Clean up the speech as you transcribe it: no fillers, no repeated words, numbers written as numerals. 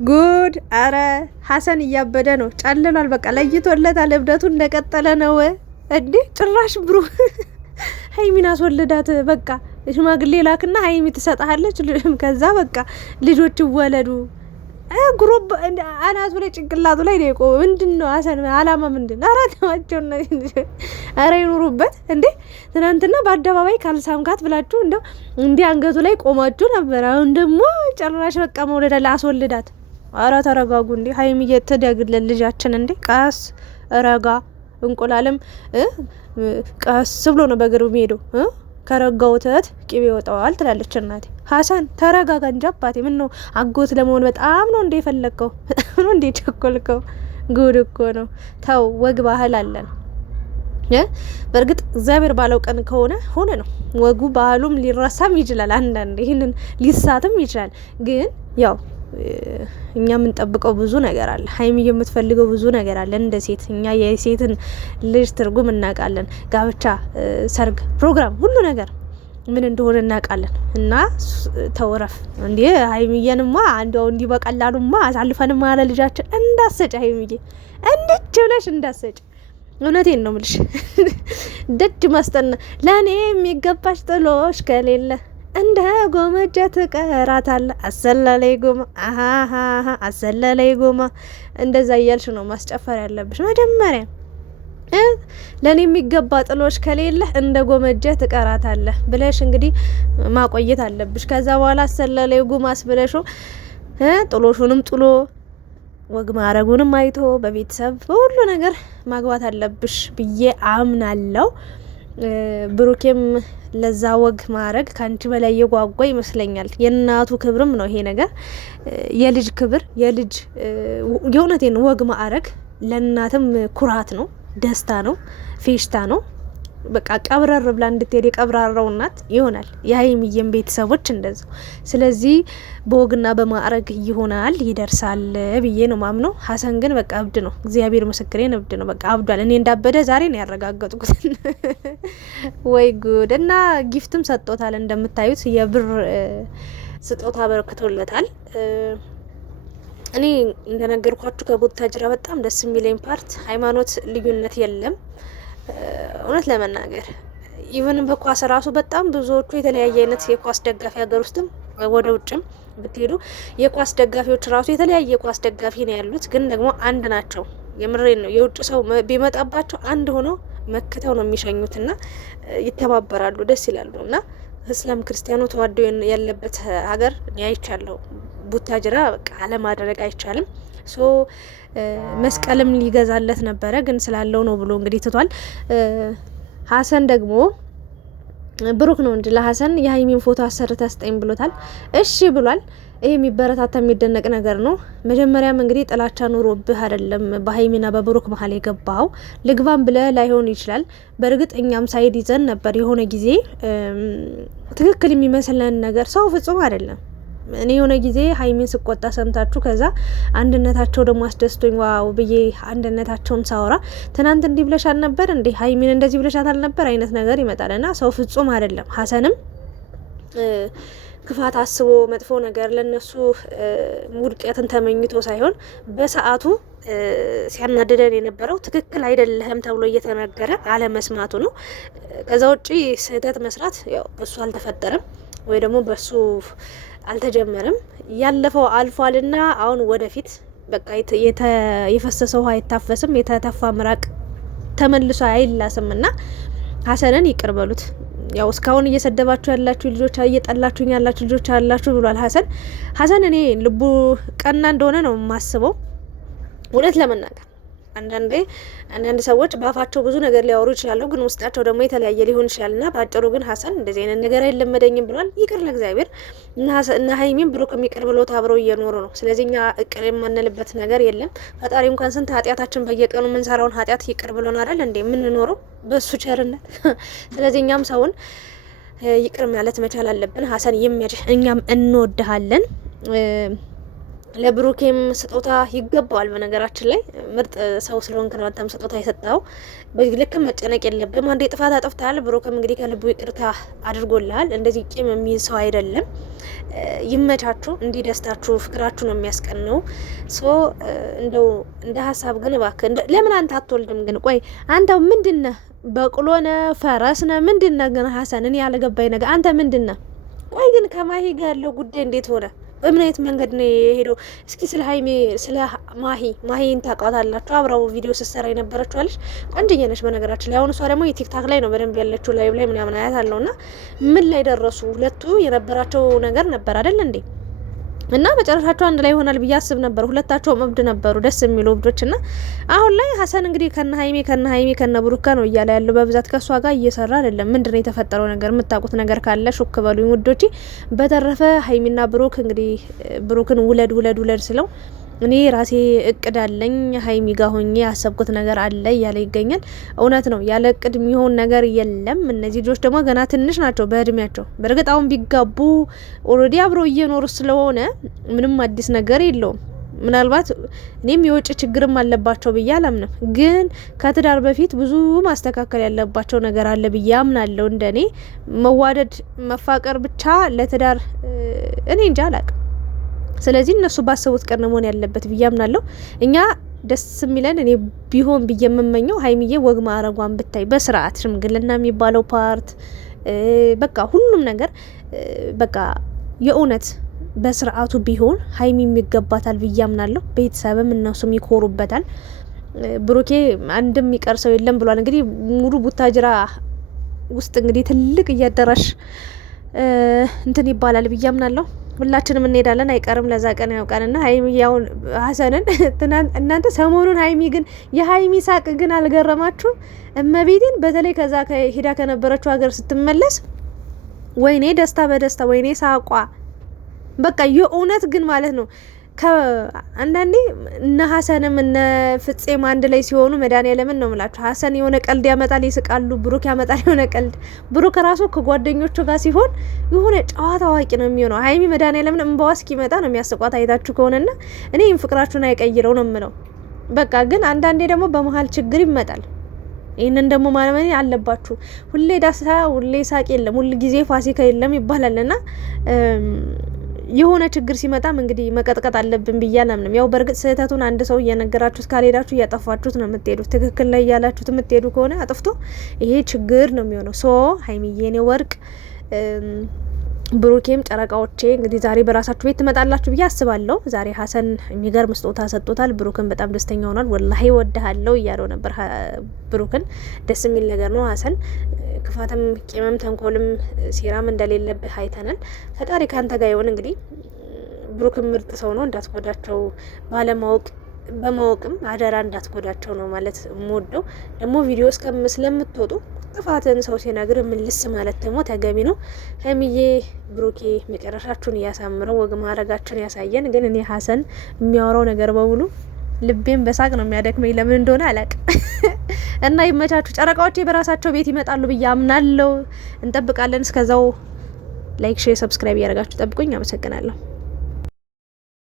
ጉድ! አረ ሀሰን እያበደ ነው። ጨልሏል። በቃ ለይቶለታል። እብደቱ እንደቀጠለ ነው እንዴ! ጭራሽ ብሩ ሀይሚን አስወልዳት። በቃ ሽማግሌ ላክና ሀይሚ ትሰጣለች። ከዛ በቃ ልጆች ይወለዱ። ጉሮብ አናቱ ላይ ጭንቅላቱ ላይ ነው የቆመ። ምንድን ነው ሀሰን አላማ ምንድን? ኧረ ተዋቸው ነው። ኧረ ይኑሩበት እንዴ! ትናንትና በአደባባይ ካልሳምካት ብላችሁ እንደው እንዲህ አንገቱ ላይ ቆማችሁ ነበር። አሁን ደግሞ ጭራሽ በቃ መውለድ አለ። አስወልዳት። ኧረ ተረጋጉ እንዴ! ሀይሚ እየተደግለን ልጃችን እንዴ! ቀስ ረጋ። እንቁላልም ቀስ ብሎ ነው በእግር የሚሄደው። ከረጋው ወተት ቅቤ ይወጣዋል ትላለች እናቴ። ሀሰን ተረጋጋ እንጂ አባቴ። ምን ነው አጎት ለመሆን በጣም ነው እንዴ የፈለግከው? ነው እንዴ ቸኮልከው? ጉድ እኮ ነው። ተው፣ ወግ ባህል አለን። በእርግጥ እግዚአብሔር ባለው ቀን ከሆነ ሆነ ነው። ወጉ ባህሉም ሊረሳም ይችላል። አንዳንድ ይህንን ሊሳትም ይችላል። ግን ያው እኛ የምንጠብቀው ብዙ ነገር አለ። ሀይሚ የምትፈልገው ብዙ ነገር አለ። እንደ ሴት እኛ የሴትን ልጅ ትርጉም እናውቃለን። ጋብቻ፣ ሰርግ፣ ፕሮግራም፣ ሁሉ ነገር ምን እንደሆነ እናውቃለን። እና ተወረፍ እንዲ ሀይሚዬንማ አንዲያው እንዲ በቀላሉማ አሳልፈንማ ያለ ልጃችን እንዳሰጭ ሀይሚዬ እንድች ብለሽ እንዳሰጭ። እውነቴን ነው ምልሽ። ደጅ ማስጠና ለእኔ የሚገባሽ ጥሎሽ ከሌለ እንደ ጎመጀ ትቀራታለ። አሰላለይ ጎማ አሰላለይ ጎማ። እንደዛ እያልሽ ነው ማስጨፈር ያለብሽ መጀመሪያ። ለእኔ የሚገባ ጥሎሽ ከሌለ እንደ ጎመጀ ትቀራታለ ብለሽ እንግዲህ ማቆየት አለብሽ። ከዛ በኋላ አሰላለይ ጎማስ ብለሽ ጥሎሹንም ጥሎ ወግ ማረጉንም አይቶ በቤተሰብ ሁሉ ነገር ማግባት አለብሽ ብዬ አምናለሁ። ብሩኬም ለዛ ወግ ማረግ ከአንቺ በላይ የጓጓ ይመስለኛል። የእናቱ ክብርም ነው ይሄ ነገር። የልጅ ክብር፣ የልጅ የእውነቴን ወግ ማረግ ለእናትም ኩራት ነው፣ ደስታ ነው፣ ፌሽታ ነው። በቃ ቀብረር ብላ እንድትሄድ የቀብራራው እናት ይሆናል። የሀይሚዬም ቤተሰቦች እንደዛው። ስለዚህ በወግና በማዕረግ ይሆናል፣ ይደርሳል ብዬ ነው ማምነው። ሀሰን ግን በቃ እብድ ነው። እግዚአብሔር ምስክሬን እብድ ነው። በቃ አብዷል። እኔ እንዳበደ ዛሬ ነው ያረጋገጥኩት። ወይ ጉድ! እና ጊፍትም ሰጥቶታል። እንደምታዩት የብር ስጦታ አበርክቶለታል። እኔ እንደነገርኳችሁ ከቡታጅራ በጣም ደስ የሚለኝ ፓርት ሃይማኖት ልዩነት የለም። እውነት ለመናገር ኢቨን በኳስ ራሱ በጣም ብዙዎቹ የተለያየ አይነት የኳስ ደጋፊ ሀገር ውስጥም ወደ ውጭም ብትሄዱ የኳስ ደጋፊዎች ራሱ የተለያየ የኳስ ደጋፊ ነው ያሉት፣ ግን ደግሞ አንድ ናቸው። የምሬን ነው። የውጭ ሰው ቢመጣባቸው አንድ ሆነው መክተው ነው የሚሸኙትና ይተባበራሉ፣ ደስ ይላሉ። እና እስላም ክርስቲያኑ ተዋዶ ያለበት ሀገር አይቻለሁ። ቡታጅራ በቃ አለማድረግ አይቻልም። ሶ መስቀልም ሊገዛለት ነበረ፣ ግን ስላለው ነው ብሎ እንግዲህ ትቷል። ሀሰን ደግሞ ብሩክ ነው እንጂ ለሀሰን የሀይሚን ፎቶ አሰርተ ስጠኝ ብሎታል። እሺ ብሏል። ይሄ የሚበረታታ የሚደነቅ ነገር ነው። መጀመሪያም እንግዲህ ጥላቻ ኑሮብህ አይደለም በሀይሚና በብሩክ መሀል የገባው። ልግባም ብለ ላይሆን ይችላል። በእርግጥ እኛም ሳይድ ይዘን ነበር የሆነ ጊዜ። ትክክል የሚመስለን ነገር ሰው ፍጹም አይደለም። እኔ የሆነ ጊዜ ሀይሚን ስቆጣ ሰምታችሁ ከዛ አንድነታቸው ደግሞ አስደስቶኝ ዋው ብዬ አንድነታቸውን ሳወራ ትናንት እንዲህ ብለሽ አልነበር እንዴ ሀይሚን እንደዚህ ብለሻት አልነበር አይነት ነገር ይመጣል። እና ሰው ፍጹም አይደለም። ሀሰንም ክፋት አስቦ መጥፎ ነገር ለነሱ ውድቀትን ተመኝቶ ሳይሆን በሰዓቱ ሲያናደደን የነበረው ትክክል አይደለህም ተብሎ እየተነገረ አለመስማቱ ነው። ከዛ ውጪ ስህተት መስራት ያው በሱ አልተፈጠረም ወይ ደግሞ በሱ አልተጀመረም። ያለፈው አልፏልና አሁን ወደፊት በቃ የፈሰሰ ውሃ አይታፈስም፣ የተተፋ ምራቅ ተመልሶ አይላስም። እና ሀሰንን ይቅር በሉት። ያው እስካሁን እየሰደባችሁ ያላችሁ ልጆች፣ እየጠላችሁኝ ያላችሁ ልጆች አላችሁ ብሏል ሀሰን። እኔ ልቡ ቀና እንደሆነ ነው የማስበው እውነት ለመናገር። አንዳንድ ሰዎች በአፋቸው ብዙ ነገር ሊያወሩ ይችላሉ፣ ግን ውስጣቸው ደግሞ የተለያየ ሊሆን ይችላል። እና በአጭሩ ግን ሀሰን እንደዚህ አይነት ነገር አይለመደኝም ብሏል። ይቅር ለእግዚአብሔር እና ሀይሚን ብሩክም ይቅር ብሎት አብረው እየኖሩ ነው። ስለዚህ እኛ እቅር የማንልበት ነገር የለም። ፈጣሪ እንኳን ስንት ኃጢአታችን በየቀኑ የምንሰራውን ኃጢአት ይቅር ብሎን አይደል እንዴ የምንኖረው በሱ ቸርነት። ስለዚህ እኛም ሰውን ይቅር ማለት መቻል አለብን። ሀሰን ይመችህ፣ እኛም እንወድሃለን። ለብሩኬም ስጦታ ይገባዋል። በነገራችን ላይ ምርጥ ሰው ስለሆንክ ነው አንተም ስጦታ የሰጠኸው። በዚህ ልክ መጨነቅ የለብም። አንዴ ጥፋት አጥፍተሃል። ብሩኬም እንግዲህ ከልቡ ይቅርታ አድርጎልሃል። እንደዚህ ቂም የሚይዝ ሰው አይደለም። ይመቻችሁ። እንዲህ ደስታችሁ፣ ፍቅራችሁ ነው የሚያስቀነው። ሶ እንደው እንደ ሀሳብ ግን እባክህ ለምን አንተ አትወልድም ግን? ቆይ አንተው ምንድነህ? በቅሎ ነህ? ፈረስ ነህ? ምንድነህ ግን ሀሰን? እኔ ያልገባኝ ነገር አንተ ምንድነህ? ቆይ ግን ከማሂ ጋር ያለው ጉዳይ እንዴት ሆነ? በምን አይነት መንገድ ነው የሄደው? እስኪ ስለ ሀይሜ ስለ ማሂን ታውቃታላችሁ? አብራው ቪዲዮ ስትሰራ የነበረችው አለች። ቆንጆዬ ነች በነገራችን ላይ። አሁን እሷ ደግሞ የቲክታክ ላይ ነው በደንብ ያለችው፣ ላይቭ ላይ ምናምን አያት አለው። እና ምን ላይ ደረሱ? ሁለቱ የነበራቸው ነገር ነበር አይደል እንዴ? እና መጨረሻቸው አንድ ላይ ይሆናል ብዬ አስብ ነበር። ሁለታቸውም እብድ ነበሩ፣ ደስ የሚሉ እብዶች። እና አሁን ላይ ሀሰን እንግዲህ ከነ ሀይሜ ከነ ብሩካ ነው እያለ ያለው በብዛት ከእሷ ጋር እየሰራ አይደለም። ምንድን ነው የተፈጠረው ነገር? የምታውቁት ነገር ካለ ሹክ በሉኝ ውዶቼ። በተረፈ ሀይሚና ብሩክ እንግዲህ ብሩክን ውለድ ስለው እኔ ራሴ እቅድ አለኝ ሀይሚ ጋር ሆኜ ያሰብኩት ነገር አለ እያለ ይገኛል። እውነት ነው፣ ያለ እቅድ የሚሆን ነገር የለም። እነዚህ ልጆች ደግሞ ገና ትንሽ ናቸው በእድሜያቸው። በእርግጥ አሁን ቢጋቡ ኦልሬዲ አብረው እየኖሩ ስለሆነ ምንም አዲስ ነገር የለውም። ምናልባት እኔም የውጭ ችግርም አለባቸው ብዬ አላምንም፣ ግን ከትዳር በፊት ብዙ ማስተካከል ያለባቸው ነገር አለ ብዬ አምናለሁ። እንደኔ መዋደድ መፋቀር ብቻ ለትዳር እኔ እንጃ አላቅም። ስለዚህ እነሱ ባሰቡት ቀን መሆን ያለበት ብዬ አምናለሁ። እኛ ደስ የሚለን እኔ ቢሆን ብዬ የምመኘው ሀይሚዬ ወግ ማዕረጓን ብታይ በስርዓት ሽምግልና የሚባለው ፓርት በቃ ሁሉም ነገር በቃ የእውነት በስርዓቱ ቢሆን ሀይሚም ይገባታል ብዬ አምናለሁ። ቤተሰብም እነሱም ይኮሩበታል። ብሩኬ አንድም የሚቀር ሰው የለም ብሏል። እንግዲህ ሙሉ ቡታጅራ ውስጥ እንግዲህ ትልቅ እያደራሽ እንትን ይባላል ብዬ አምናለሁ። ሁላችንም እንሄዳለን አይቀርም፣ ለዛ ቀን ያውቃልና ሀይሚ ያውን ሀሰንን እናንተ ሰሞኑን ሀይሚ ግን የሀይሚ ሳቅ ግን አልገረማችሁም? እመቤቴን በተለይ ከዛ ሄዳ ከነበረችው ሀገር ስትመለስ ወይኔ ደስታ በደስታ ወይኔ ሳቋ በቃ የእውነት ግን ማለት ነው። አንዳንዴ እነ ሀሰንም እነ ፍጼም አንድ ላይ ሲሆኑ መድኃኒዓለምን ነው ምላችሁ። ሀሰን የሆነ ቀልድ ያመጣል፣ ይስቃሉ። ብሩክ ያመጣል የሆነ ቀልድ። ብሩክ ራሱ ከጓደኞቹ ጋር ሲሆን የሆነ ጨዋታ አዋቂ ነው የሚሆነው። ሀይሚ መድኃኒዓለምን እንባዋ እስኪመጣ ነው የሚያስቋት አይታችሁ ከሆነና እኔም ፍቅራችሁን አይቀይረው ነው የምለው። በቃ ግን አንዳንዴ ደግሞ በመሀል ችግር ይመጣል። ይህንን ደግሞ ማለመኔ አለባችሁ። ሁሌ ዳስታ ሁሌ ሳቅ የለም፣ ሁል ጊዜ ፋሲካ የለም ይባላልና የሆነ ችግር ሲመጣም እንግዲህ መቀጥቀጥ አለብን ብዬ አላምንም። ያው በእርግጥ ስህተቱን አንድ ሰው እየነገራችሁት ካልሄዳችሁ እያጠፋችሁት ነው የምትሄዱት። ትክክል ላይ እያላችሁት የምትሄዱ ከሆነ አጥፍቶ ይሄ ችግር ነው የሚሆነው። ሶ ሀይሚዬ የኔ ወርቅ ብሩኬም ጨረቃዎቼ እንግዲህ ዛሬ በራሳችሁ ቤት ትመጣላችሁ ብዬ አስባለሁ። ዛሬ ሀሰን የሚገርም ስጦታ ሰጥቶታል። ብሩክን በጣም ደስተኛ ሆኗል። ወላሂ ወድሃለሁ እያለው ነበር ብሩክን። ደስ የሚል ነገር ነው። ሀሰን ክፋትም ቂምም ተንኮልም ሴራም እንደሌለብህ አይተናል። ፈጣሪ ካንተ ጋር ይሆን። እንግዲህ ብሩክን ምርጥ ሰው ነው፣ እንዳትጎዳቸው ባለማወቅ በማወቅም አደራ እንዳትጎዳቸው ነው ማለት የምወደው። ደግሞ ቪዲዮ ስለምትወጡ ጥፋትን ሰው ሲነግር ምልስ ማለት ደግሞ ተገቢ ነው። ሀይሚዬ ብሩኬ መጨረሻችሁን እያሳምረው፣ ወግ ማድረጋችሁን ያሳየን። ግን እኔ ሀሰን የሚያወራው ነገር በሙሉ ልቤን በሳቅ ነው የሚያደክመኝ፣ ለምን እንደሆነ አላውቅም። እና ይመቻችሁ ጨረቃዎቼ፣ በራሳቸው ቤት ይመጣሉ ብዬ አምናለሁ። እንጠብቃለን። እስከዛው ላይክ፣ ሼር፣ ሰብስክራይብ እያደረጋችሁ ጠብቁኝ። አመሰግናለሁ።